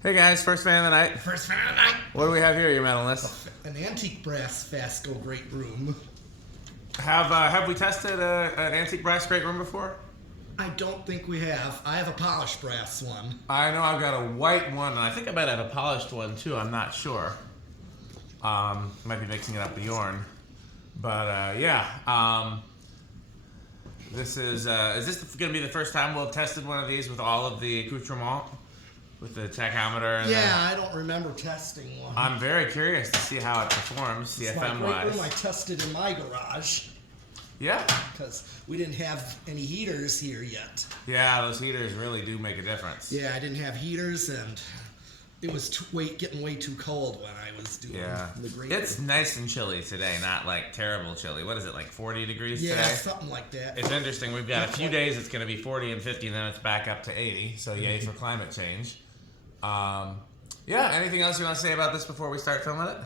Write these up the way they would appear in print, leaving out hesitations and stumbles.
Hey guys, first fan of the night. First fan of the night. What do we have here, your medalists? An antique brass Fasco great room. Have we tested an antique brass great room before? I don't think we have. I have a polished brass one. I know I've got a white one, and I think I might have a polished one too. I'm not sure. Might be mixing it up with Yorn, but this is this going to be the first time we'll have tested one of these with all of the accoutrement? With the tachometer and I don't remember testing one. I'm very curious to see how it performs, CFM wise. I tested in my garage. Yeah. Because we didn't have any heaters here yet. Yeah, those heaters really do make a difference. Yeah, I didn't have heaters, and it was getting way too cold when I was doing the great room. It's nice and chilly today, not like terrible chilly. What is it, like 40 degrees today? Yeah, something like that. It's interesting. We've got a few days it's going to be 40 and 50, and then it's back up to 80. So yay for climate change. Anything else you want to say about this before we start filming it?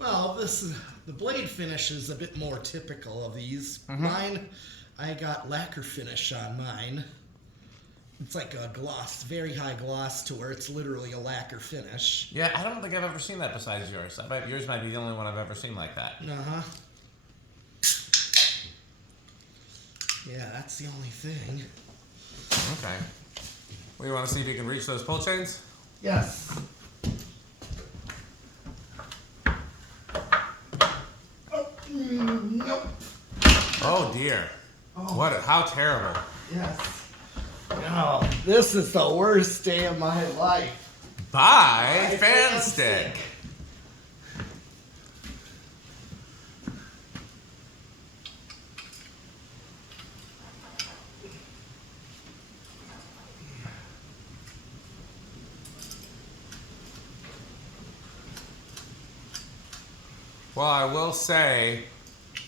Well, the blade finish is a bit more typical of these. Mm-hmm. Mine, I got lacquer finish on mine. It's like a gloss, very high gloss to where it's literally a lacquer finish. Yeah, I don't think I've ever seen that besides yours. Yours might be the only one I've ever seen like that. Uh-huh. Yeah, that's the only thing. Okay. Well, you want to see if you can reach those pull chains? Yes. Oh, nope. Oh dear. Oh. How terrible. Yes. Oh, this is the worst day of my life. Bye, fan stick. Well, I will say,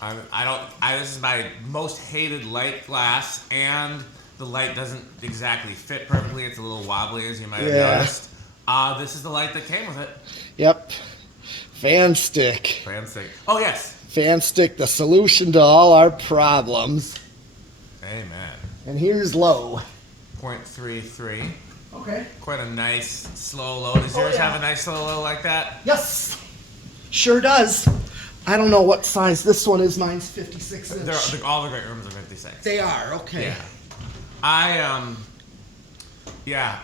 this is my most hated light glass, and the light doesn't exactly fit perfectly. It's a little wobbly, as you might have noticed. This is the light that came with it. Yep. Fan stick. Fan stick. Oh, yes. Fan stick, the solution to all our problems. Amen. And here's low. 0.33. Okay. Quite a nice slow low. Does yours have a nice slow low like that? Yes. Sure does. I don't know what size this one is. Mine's 56 inch. All the great rooms are 56. They are, okay. Yeah.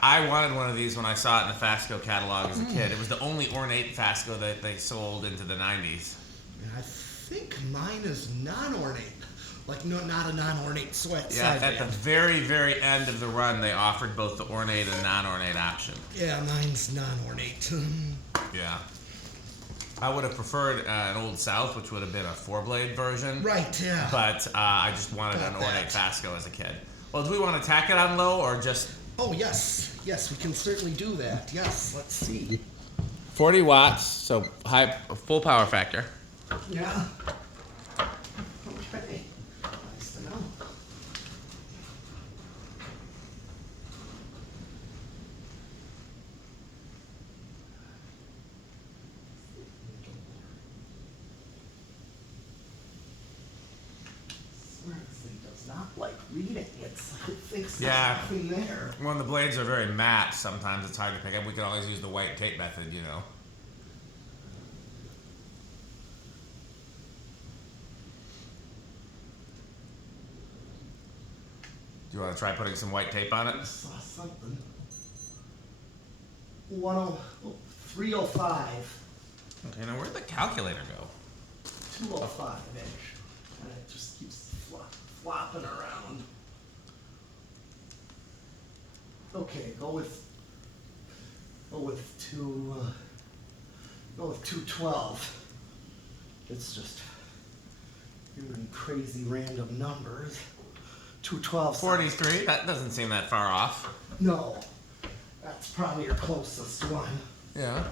I wanted one of these when I saw it in the Fasco catalog as a kid. It was the only ornate Fasco that they sold into the 90s. I think mine is non-ornate. Like, no, not a non-ornate sweat. Yeah, at the very, very end of the run, they offered both the ornate and non-ornate option. Yeah, mine's non-ornate. Yeah. I would have preferred an Old South, which would have been a 4-blade version. Right, yeah. But I just wanted an ornate Fasco as a kid. Well, do we want to tack it on low or just... Oh, yes. Yes, we can certainly do that. Yes, let's see. 40 watts, so full power factor. Yeah. Okay. Nice to know. Does not like reading. It thinks there's nothing there. When the blades are very matte, sometimes it's hard to pick up. We can always use the white tape method, you know. Do you want to try putting some white tape on it? I saw something. 305. Okay, now where'd the calculator go? 205 inch. And it just keeps flopping around. Okay, go with 212. It's just giving crazy random numbers. 212. 43. That doesn't seem that far off. No, that's probably your closest one. Yeah.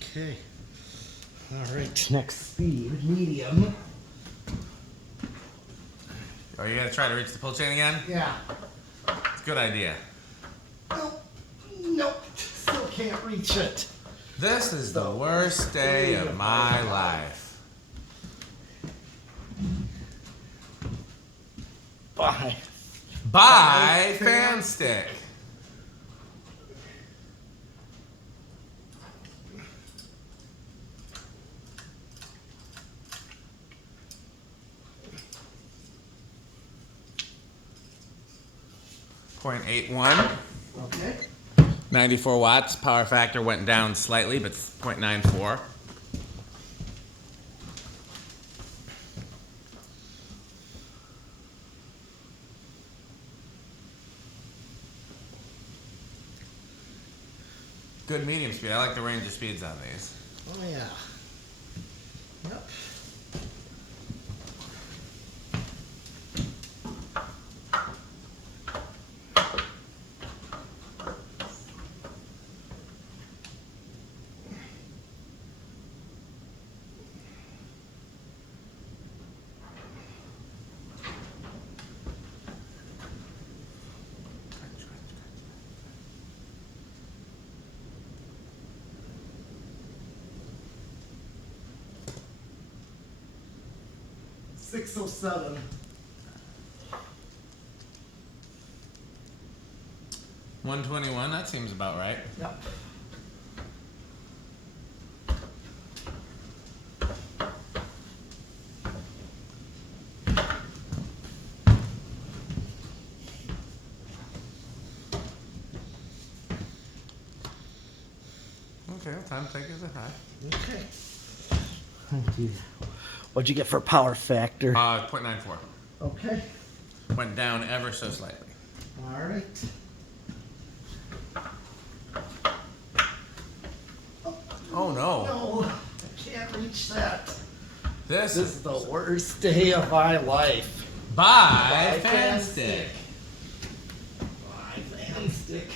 Okay. All right. Next speed, medium. Are you gonna try to reach the pull chain again? Yeah. Good idea. Nope. Still can't reach it. This is the worst day of my life. Buy fan stick. .81. Okay. 94 watts. Power factor went down slightly, but 0.94. Good medium speed. I like the range of speeds on these. Oh yeah. Yep. $607. 121. That seems about right. Yep. Okay, time to take it as a high. Okay. What'd you get for power factor? 0.94. Okay. Went down ever so slightly. All right. Oh no. No, I can't reach that. This is the worst day of my life. Buy fan stick. Buy fan stick.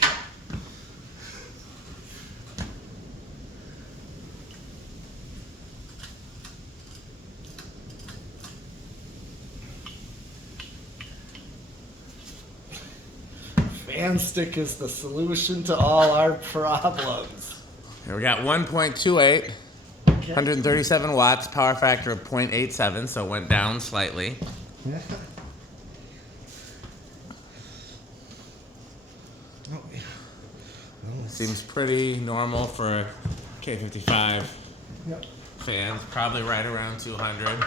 Fan stick is the solution to all our problems. Here we got 1.28, 137 watts, power factor of 0.87, so it went down slightly. Yeah. Seems pretty normal for a K55 Yep. fan. Probably right around 200.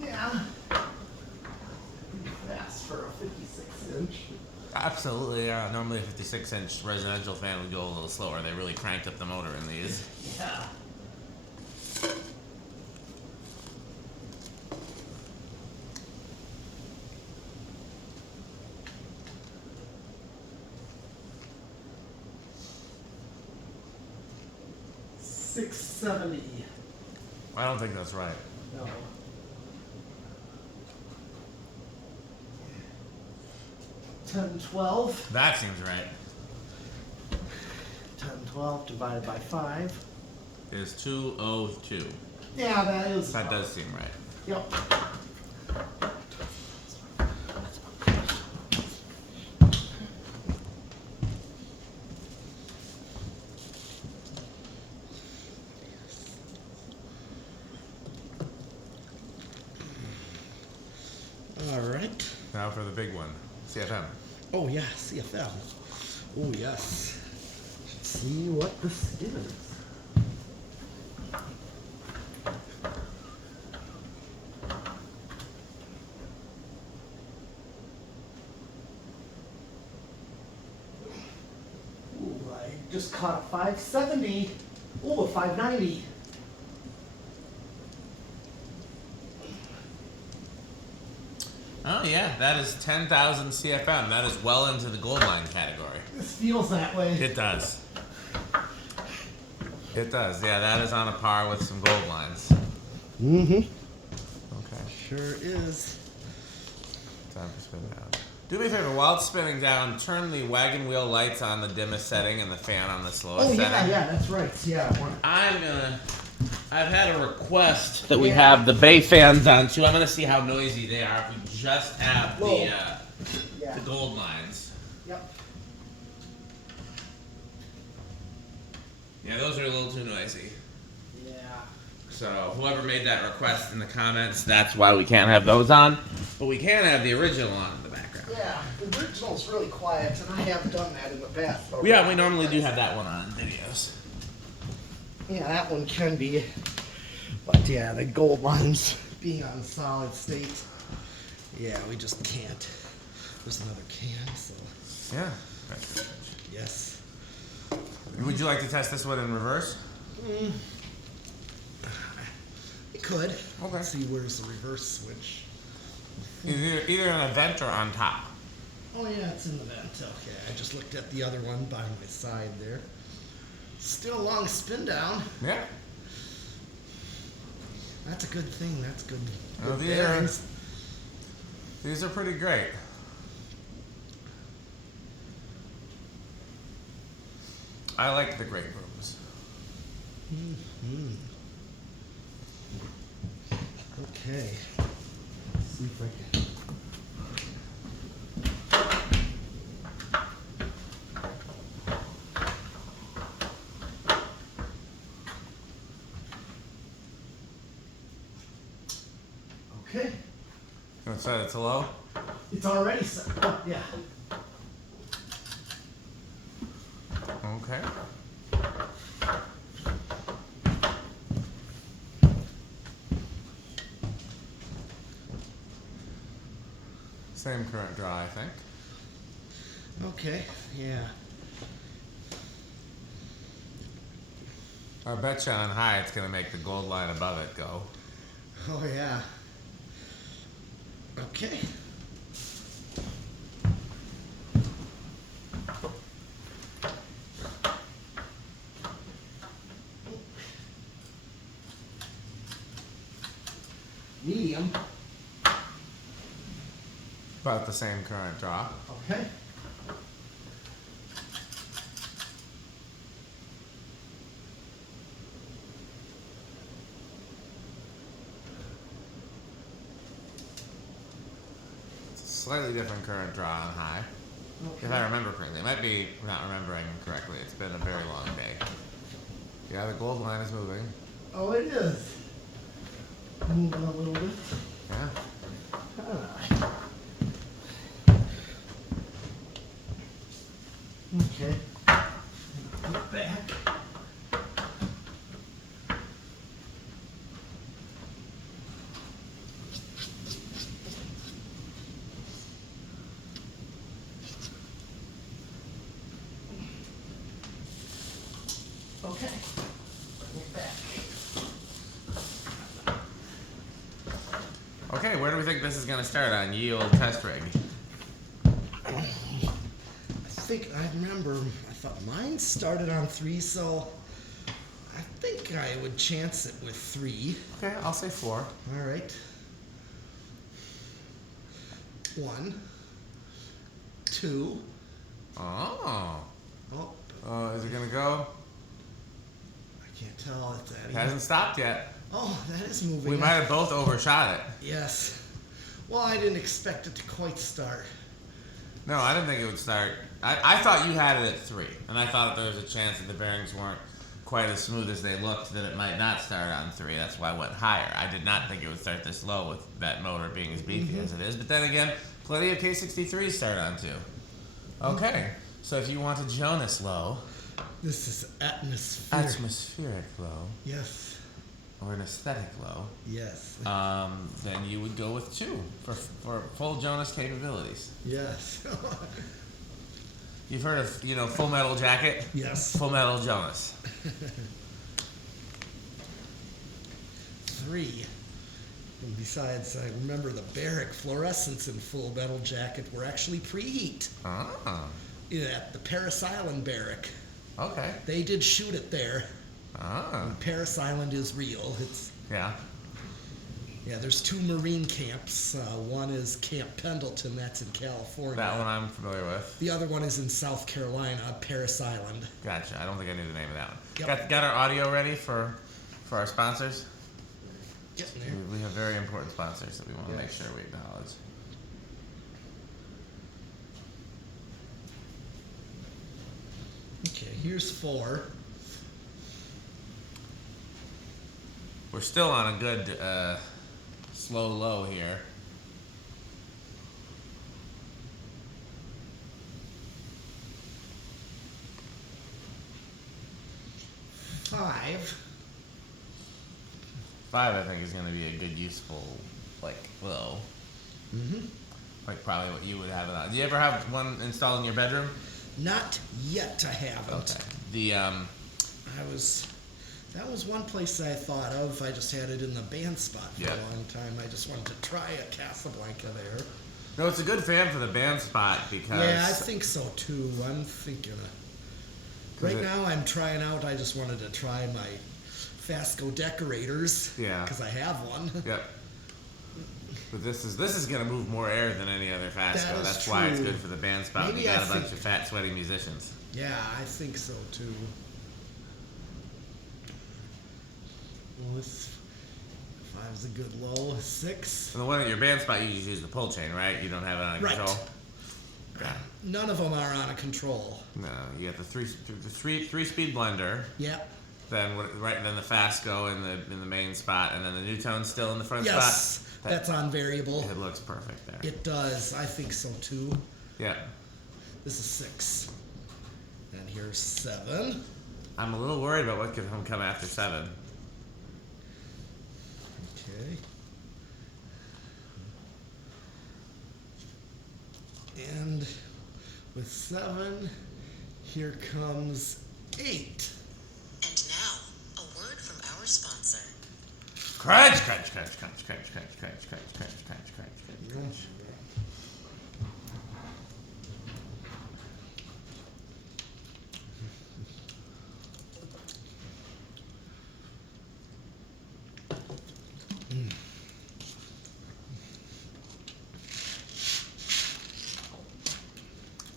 Yeah. Fast for a 56-inch. Absolutely, yeah. Normally a 56-inch residential fan would go a little slower. They really cranked up the motor in these. Yeah. $670. I don't think that's right. No. $10.12. That seems right. 10.12 divided by 5. Is 202. Yeah, that is. That does seem right. Yep. All right. Now for the big one, CFM. Oh yeah, CFM. Oh yes. Let's see what this is. Ooh, I just caught a 570. Ooh, a 590. Oh yeah, that is 10,000 CFM. That is well into the gold line category. This feels that way. It does. It does. Yeah, that is on a par with some gold lines. Mm-hmm. Okay. Sure is. Time to spin down. Do me a favor, while it's spinning down, turn the wagon wheel lights on the dimmest setting and the fan on the slowest Oh setting. yeah, that's right. Yeah. I've had a request that we have the bay fans on too. I'm gonna see how noisy they are if we just have the gold lines. Yep. Yeah, those are a little too noisy. Yeah. So whoever made that request in the comments, that's why we can't have those on. But But we can have the original on in the background. Yeah, the original's really quiet, and I have done that in the past. Yeah, we normally do have that one on videos. Yeah, that one can be. But yeah, the gold lines being on solid state. Yeah, we just can't. There's another can, so. Yeah. Yes. Would you like to test this one in reverse? It could. Okay. Let's see, where's the reverse switch? Either an event or on top. Oh yeah, it's in the vent. Okay, I just looked at the other one by my side there. Still a long spin down. Yeah. That's a good thing. That's good. Oh, Good these are pretty great. I like the great rooms. Okay. Let's see if I can. Okay. You want to set it to low? It's already set. Oh, yeah. Okay. Same current draw, I think. Okay. Yeah. I bet you on high it's going to make the gold line above it go. Oh yeah. Okay. Medium. About the same current draw. Okay. Slightly different current draw on high. Okay. If I remember correctly. It might be not remembering correctly. It's been a very long day. Yeah, the gold line is moving. Oh, it is. Moving a little bit. Yeah. Okay. Get back. Okay. Get back. Okay, where do we think this is going to start on yield test rig? I think I remember. I thought mine started on 3, so I think I would chance it with 3. Okay, I'll say 4. All right. 1, 2. Oh. Oh, Is it going to go? I can't tell. It's It hasn't stopped yet. Oh, that is moving. We might have both overshot it. Yes. Well, I didn't expect it to quite start. No, I didn't think it would start. I thought you had it at 3, and I thought there was a chance that the bearings weren't quite as smooth as they looked, that it might not start on 3. That's why I went higher. I did not think it would start this low with that motor being as beefy as it is. But then again, plenty of K63s start on 2. Okay, so if you want a Jonas low, This is atmospheric. atmospheric low, Yes. or an aesthetic low, Yes. then you would go with 2 for full Jonas capabilities. Yes. You've heard of, Full Metal Jacket? Yes. Full Metal Jonas. 3. And besides, I remember the barrack fluorescents in Full Metal Jacket were actually preheat. Ah, At the Paris Island barrack. okay. They did shoot it there. Ah, Paris Island is real. yeah. Yeah, there's 2 Marine camps. One is Camp Pendleton, that's in California. That one I'm familiar with. The other one is in South Carolina, Paris Island. Gotcha. I don't think I knew the name of that one. Yep. Got our audio ready for our sponsors? Getting there. We have very important sponsors that we want to make Yes. sure we acknowledge. Okay, here's 4. We're still on a good slow low here. 5. 5, I think, is going to be a good, useful, like, low. Mm-hmm. Like, probably what you would have it on. Do you ever have one installed in your bedroom? Not yet, I haven't. Okay. That was one place I thought of. I just had it in the band spot for Yeah. a long time. I just wanted to try a Casablanca there. No, it's a good fan for the band spot because... Yeah, I think so too. I'm thinking right now I'm trying out, I just wanted to try my Fasco decorators. Yeah. Because I have one. Yep. But this is going to move more air than any other Fasco. That's why it's true. good for the band spot. Maybe You got I a bunch think- of fat, sweaty musicians. Yeah, I think so too. Well, this 5's a good low. 6. And the one at your band spot, you just use the pull chain, right? You don't have it on Right. control. Yeah. None of them are on a control. No, you got the three-speed blender. Yep. Then then the Fasco in the main spot, and then the Newtone's still in the front Yes, spot. that's on variable. It looks perfect there. It does. I think so too. Yeah. This is 6. And here's 7. I'm a little worried about what could come after 7. Okay. And with 7, here comes 8. And now, a word from our sponsor. Crunch, crunch, crunch, crunch, crunch, crunch, crunch, crunch, crunch, crunch, crunch, crunch.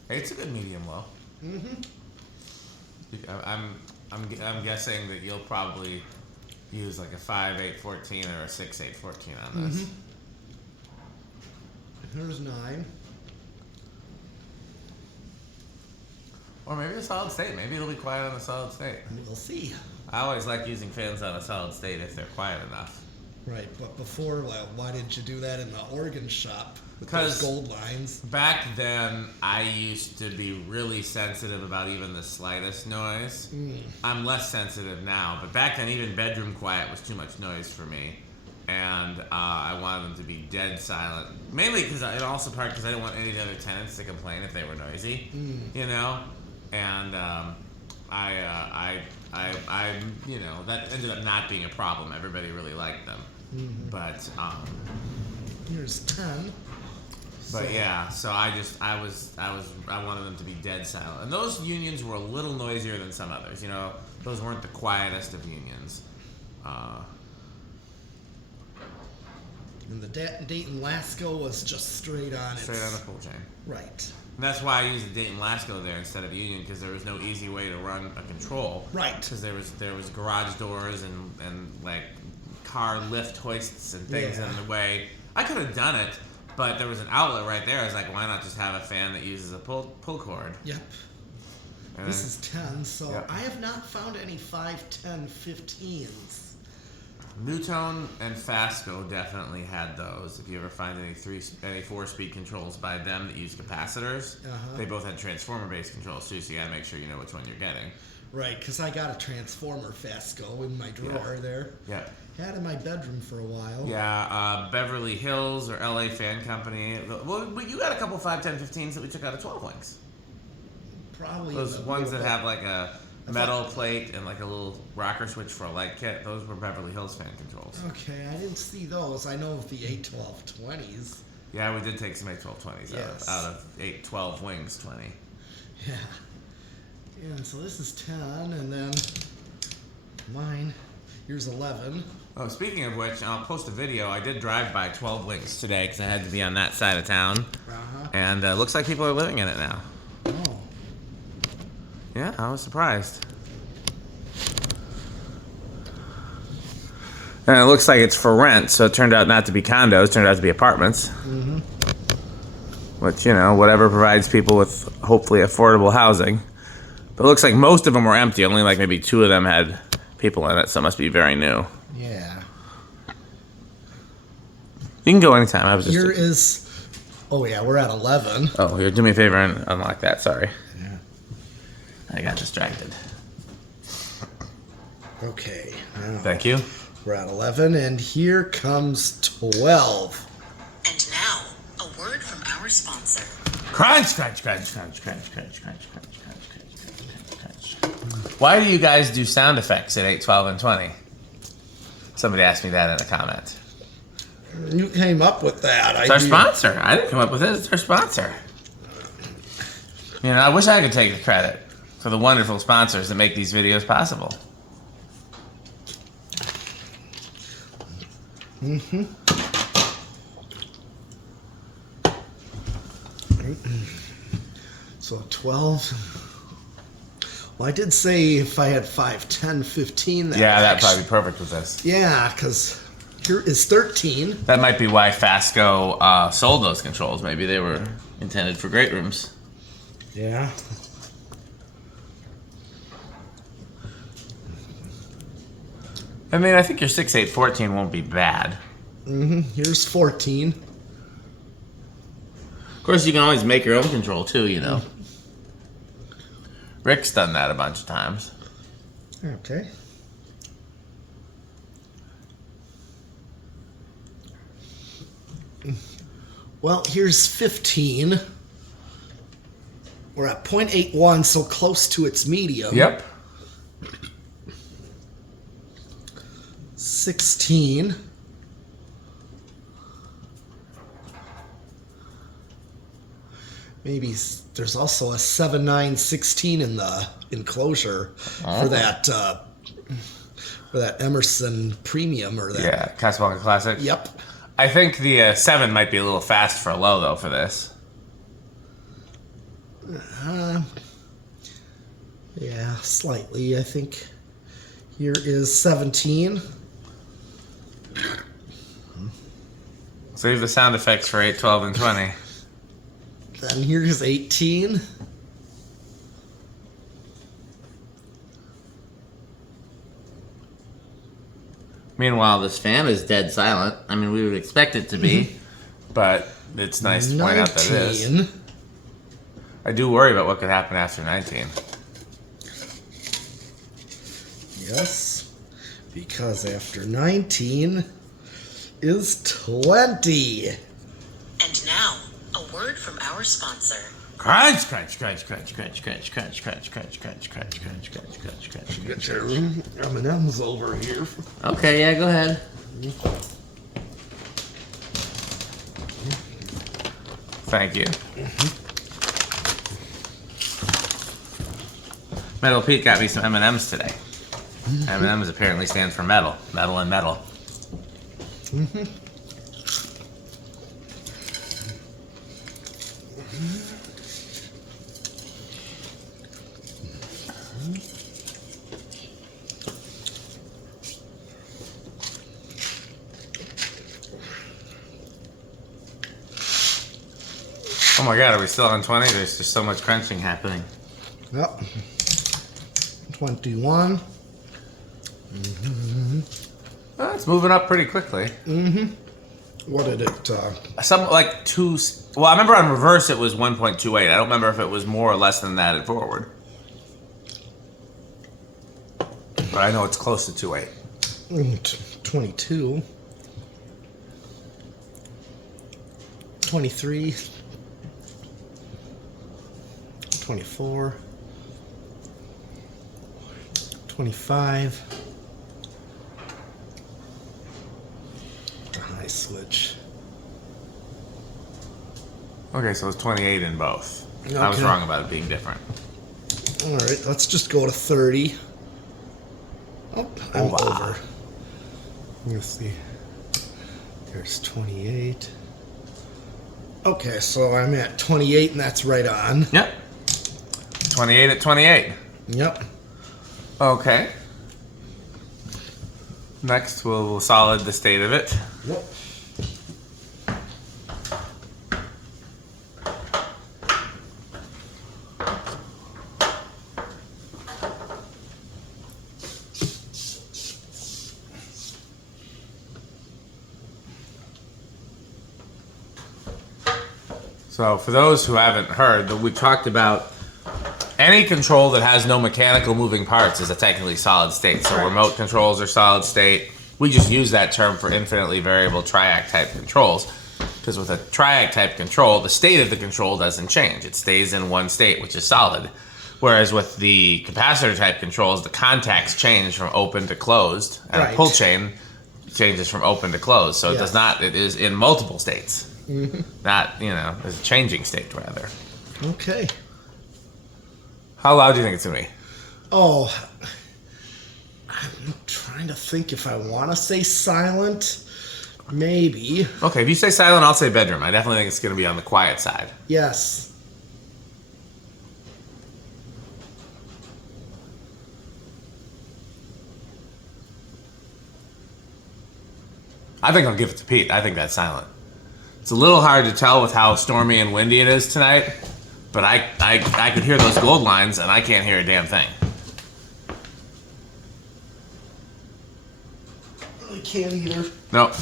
It's a good medium low. Mm-hmm. I'm guessing that you'll probably use like a 5/8/14 or a 6/8/14 on this. Here's 9. Or maybe a solid state. Maybe it'll be quiet on a solid state. We'll see. I always like using fans on a solid state if they're quiet enough. Right, but before, well, why didn't you do that in the organ shop with Because- those gold lines? Back then, I used to be really sensitive about even the slightest noise. I'm less sensitive now, but back then, even bedroom quiet was too much noise for me. And I wanted them to be dead silent. Mainly because, and also part because I didn't want any of the other tenants to complain if they were noisy, you know? And I, you know, that ended up not being a problem. Everybody really liked them. But, Here's 10. But yeah, so I wanted them to be dead silent. And those unions were a little noisier than some others, you know. Those weren't the quietest of unions. And the Dayton Lasco was just straight on. Straight on the pull chain. Right. And that's why I used the Dayton Lasco there instead of Union, because there was no easy way to run a control. Right. Because there was garage doors and like car lift hoists and things in the way. I could have done it, but there was an outlet right there. I was like, why not just have a fan that uses a pull cord? Yep. And This then- is 10, so Yep. I have not found any 5, 10, 15s. Newtone and Fasco definitely had those. If you ever find any 4-speed controls by them that use capacitors, they both had transformer-based controls too. So you gotta make sure you know which one you're getting. Right, because I got a transformer Fasco in my drawer there. Yeah. Had in my bedroom for a while. Yeah, Beverly Hills or LA Fan Company. Well, you got a couple 5, 10, 15s that we took out of 12 links. Probably Those the ones that real- have like a metal plate and like a little rocker switch for a light kit. Those were Beverly Hills fan controls. Okay, I didn't see those. I know of the 81220s. Yeah, we did take some 81220s Yes. out of 812 wings 20. Yeah. Yeah, so this is 10, and then mine. Here's 11. Oh, speaking of which, I'll post a video. I did drive by 12 Links today because I had to be on that side of town. Uh-huh. And looks like people are living in it now. Oh. Yeah, I was surprised. And it looks like it's for rent, so it turned out not to be condos, it turned out to be apartments. Mm-hmm. Which, you know, whatever provides people with hopefully affordable housing. But it looks like most of them were empty. Only like maybe 2 of them had people in it, so it must be very new. Yeah. You can go anytime. I was just. Here is. Oh, yeah, we're at 11. Oh, here, do me a favor and unlock that. Sorry. Yeah. I got distracted. Okay. Now Thank you. we're at 11, and here comes 12. And now, a word from our sponsor. Crunch, crunch, crunch, crunch, crunch, crunch, crunch, crunch, crunch, crunch, crunch. Why do you guys do sound effects at 8, 12, and 20? Somebody asked me that in the comments. You came up with that. It's our sponsor. I didn't come up with it. It's our sponsor. You know, I wish I could take the credit for the wonderful sponsors that make these videos possible. Mm-hmm. So 12. Well, I did say if I had 5, 10, 15. Yeah, that'd probably be perfect with this. Yeah, because here is 13. That might be why Fasco sold those controls. Maybe they were intended for great rooms. Yeah. I mean, I think your 6, 8, 14 won't be bad. Mm-hmm. Here's 14. Of course, you can always make your own control too, you know. Rick's done that a bunch of times. Okay. Well, here's 15. We're at 0.81, so close to its medium. Yep. 16. Maybe there's also a 7, 9, 16 in the enclosure for that Emerson Premium or that. Yeah, Casablanca Classic. Yep. I think the 7 might be a little fast for a low, though, for this. Yeah, slightly. I think here is 17. Save the sound effects for 8, 12, and 20. Then here's 18. Meanwhile, this fan is dead silent. I mean, we would expect it to be, but it's nice to point out that it is. 19. I do worry about what could happen after 19. Yes, because after 19 is 20. And now, a word from our sponsor. Crunch, crunch, crunch, crunch, crunch, crunch, crunch, crunch, crunch, crunch, crunch, crunch, crunch, crunch, crunch. Get your M&M's over here. Okay, yeah, go ahead. Thank you. Metal Pete got me some M&M's today. M&M's apparently stand for metal. Metal and metal. Oh my god, are we still on 20? There's just so much crunching happening. Yep. 21. Oh, it's moving up pretty quickly. What did it, Some like 2. Well, I remember on reverse it was 1.28. I don't remember if it was more or less than that at forward. But I know it's close to 2.8. 22. 23. 24. 25. The high switch. Okay, so it's 28 in both. I was Okay. wrong about it being different. All right, let's just go to 30. Oh, I'm Over. over. Let's see. There's 28. Okay, so I'm at 28, and that's right on. Yep. 28 at 28. Yep. Okay. Next, we'll solid the state of it. Yep. So for those who haven't heard, we talked about any control that has no mechanical moving parts is a technically solid state. So remote controls are solid state. We just use that term for infinitely variable triac type controls. Because with a triac type control, the state of the control doesn't change. It stays in one state, which is solid. Whereas with the capacitor type controls, the contacts change from open to closed, and a pull chain changes from open to closed. So it does not, it is in multiple states. Not, it's a changing state rather. Okay. How loud do you think it's gonna be? Oh, I'm trying to think if I want to say silent. Maybe. Okay, if you say silent, I'll say bedroom. I definitely think it's gonna be on the quiet side. Yes. I think I'll give it to Pete. I think that's silent. It's a little hard to tell with how stormy and windy it is tonight, but I could hear those gold lines, and I can't hear a damn thing. I can't either. No,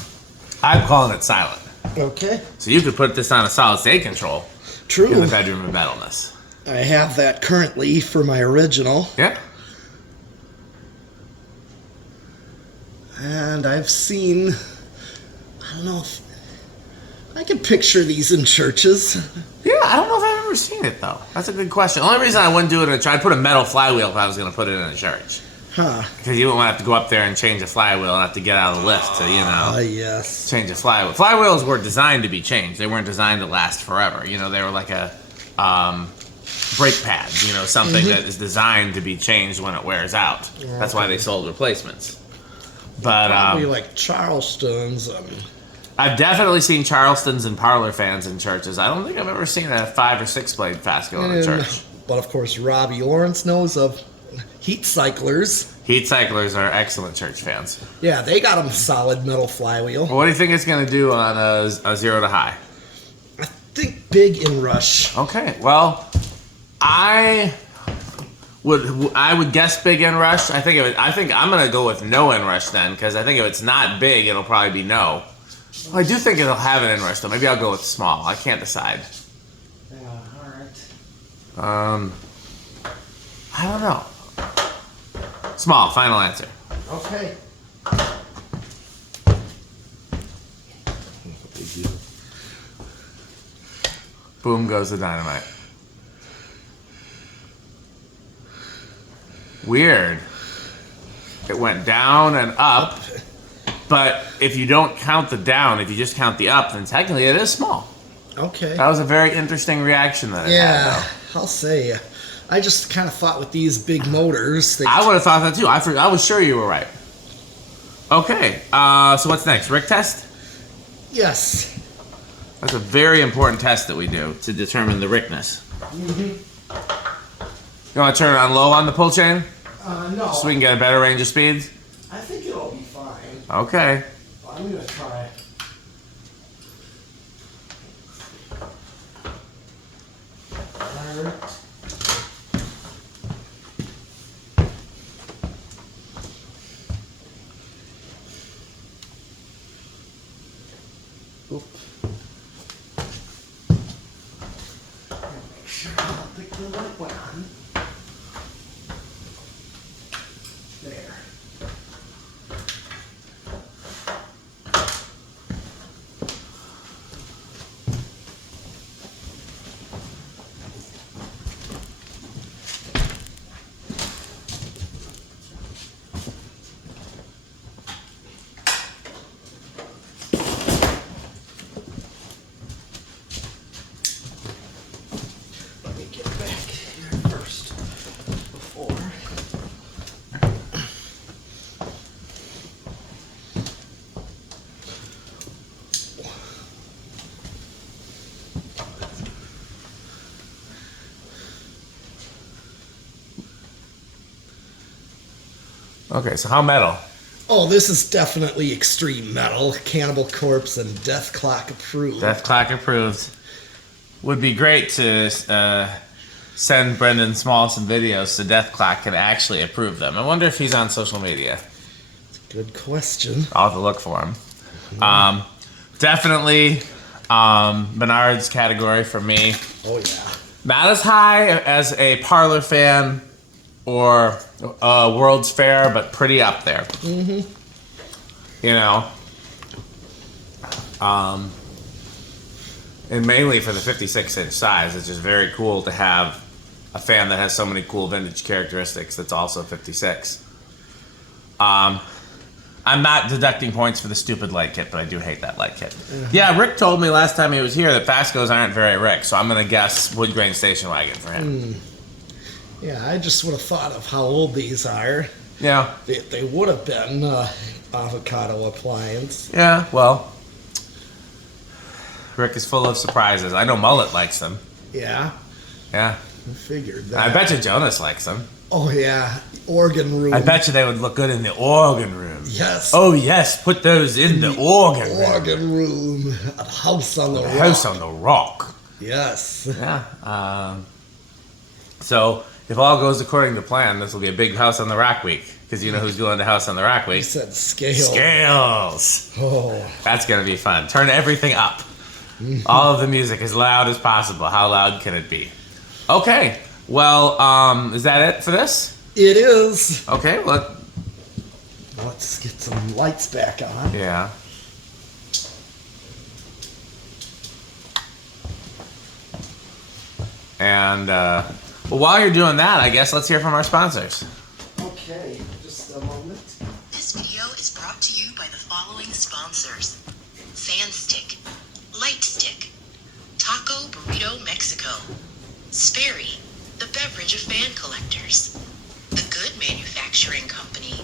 I'm calling it silent. Okay. So you could put this on a solid state control. True. In the bedroom of metalness. I have that currently for my original. Yeah. And I've seen, I don't know if I can picture these in churches. Yeah, I don't know if I've ever seen it though. That's a good question. The only reason I wouldn't do it in a church, I'd put a metal flywheel if I was going to put it in a church. Huh. Because you wouldn't want to have to go up there and change a flywheel and have to get out of the lift to, Yes. change a flywheel. Flywheels were designed to be changed. They weren't designed to last forever. They were like a brake pads, something that is designed to be changed when it wears out. That's why they sold replacements. But Probably like Charleston's. I've definitely seen Charlestons and parlor fans in churches. I don't think I've ever seen a 5 or 6 blade Fasco in a church. But of course, Robbie Lawrence knows of heat cyclers. Heat cyclers are excellent church fans. Yeah, they got them solid metal flywheel. What do you think it's going to do on a 0 to high? I think big in rush. Okay, well, I would guess big in rush. I think I'm going to go with no in rush then, because I think if it's not big, it'll probably be no. Well, I do think it'll have an in rush though. Maybe I'll go with small. I can't decide. Yeah, all right. I don't know. Small. Final answer. Okay. Boom goes the dynamite. Weird. It went down and up, but if you don't count the down, if you just count the up, then technically it is small. Okay. That was a very interesting reaction that it had, though. I'll say. I just kind of thought with these big motors. I would have thought that too. I was sure you were right. Okay, so what's next? Rick test? Yes. That's a very important test that we do to determine the Rickness. Mm-hmm. You want to turn it on low on the pull chain? No. So we can get a better range of speeds? I think it'll be fine. Okay. I'm going to try. Alright. Oop. Make sure I don't think the light went on. There. Let me get back here first before. Okay, so how metal? Oh, this is definitely extreme metal. Cannibal Corpse and Death Clock approved. Death Clock approved. Would be great to send Brendan Small some videos so Death Clock can actually approve them. I wonder if he's on social media. Good question. I'll have to look for him. Definitely Menard's category for me. Oh, yeah. Not as high as a Parlor fan or World's Fair, but pretty up there. Mm-hmm. You know? And mainly for the 56-inch size, it's just very cool to have a fan that has so many cool vintage characteristics that's also 56. I'm not deducting points for the stupid light kit, but I do hate that light kit. Mm-hmm. Yeah, Rick told me last time he was here that Fascos aren't very Rick, so I'm going to guess wood grain station wagon for him. Yeah, I just would have thought of how old these are. Yeah. They would have been avocado appliance. Yeah, well, Rick is full of surprises. I know Mullet likes them. Yeah. Yeah. I figured that. I bet you Jonas likes them. Oh, yeah. Organ room. I bet you they would look good in the organ room. Yes. Oh, yes. Put those in the organ room. Organ room. A house on the rock. House on the rock. Yes. Yeah. So, if all goes according to plan, this will be a big House on the Rack week. Because you know who's going to House on the Rack week? You said scales. Scales. Oh. That's going to be fun. Turn everything up. All of the music as loud as possible. How loud can it be? Okay. Well, is that it for this? It is. Okay, well. Let's get some lights back on. Yeah. And, well, while you're doing that, I guess let's hear from our sponsors. Okay, just a moment. This video is brought to you by the following sponsors: Fan Stick, Light Stick, Taco Burrito Mexico, Sperry, the beverage of fan collectors, The Good Manufacturing Company,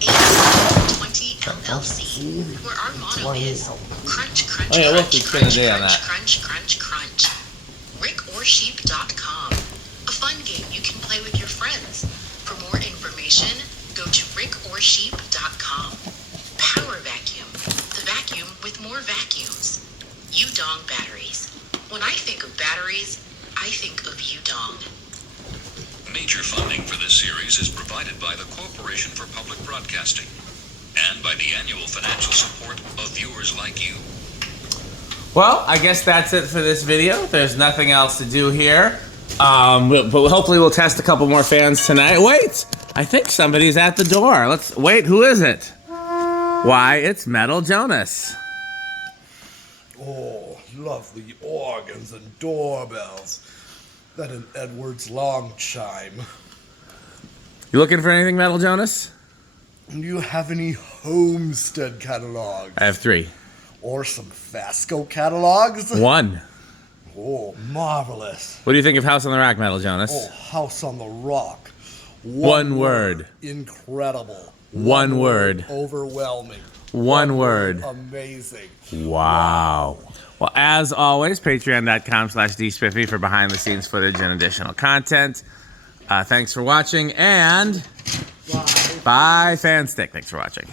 20 LLC, where our motto is crunch, crunch, Oh, yeah, we'll crunch, spend a crunch, day on crunch, that. crunch, crunch, crunch. RickOrSheep.com, a fun game you can play with your friends. For more information, go to RickOrSheep.com. Power Vacuum, the vacuum with more vacuums. Udong batteries. When I think of batteries, I think of Udong. Major funding for this series is provided by the Corporation for Public Broadcasting and by the annual financial support of viewers like you. Well, I guess that's it for this video. There's nothing else to do here. But hopefully we'll test a couple more fans tonight. Wait! I think somebody's at the door. Let's wait, who is it? Why, it's Metal Jonas. Oh, lovely organs and doorbells. That an Edwards long chime. You looking for anything, Metal Jonas? Do you have any Homestead catalogs? I have 3. Or some Fasco catalogs? 1. Oh, marvelous. What do you think of House on the Rack, Metal Jonas? Oh, House on the Rock. One word. Incredible. One word. Overwhelming. One word. Amazing. Wow. Well, as always, patreon.com/dspiffy for behind-the-scenes footage and additional content. Thanks for watching, and Bye. bye, Fanstick. Thanks for watching.